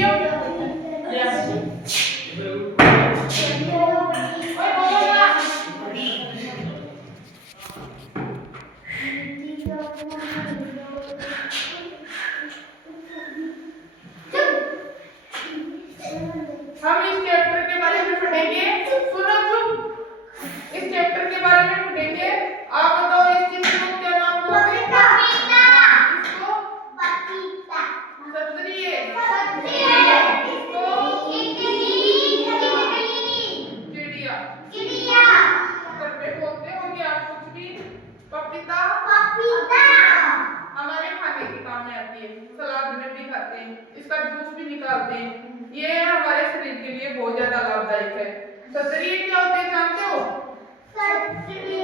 चिड़ियों यस ओए बोलो ना हम इस चैप्टर के बारे में पढ़ेंगे सुनो चुप इस चैप्टर के बारे में पढ़ेंगे आप बताओ इस चीज को क्या नाम बोलते हैं पपीता इसको पपीता सब्जी है इसको चिड़िया चिड़िया घर पे बोलते होंगे आप कुछ भी पपीता पपीता हमारे खाने के काम में आती है सलाद में भी खाते हैं इसका जूस भी निकालते हैं ये हमारे शरीर के लिए बहुत ज्यादा लाभदायक है। सतरी क्या होते हैं जानते हो? सतरी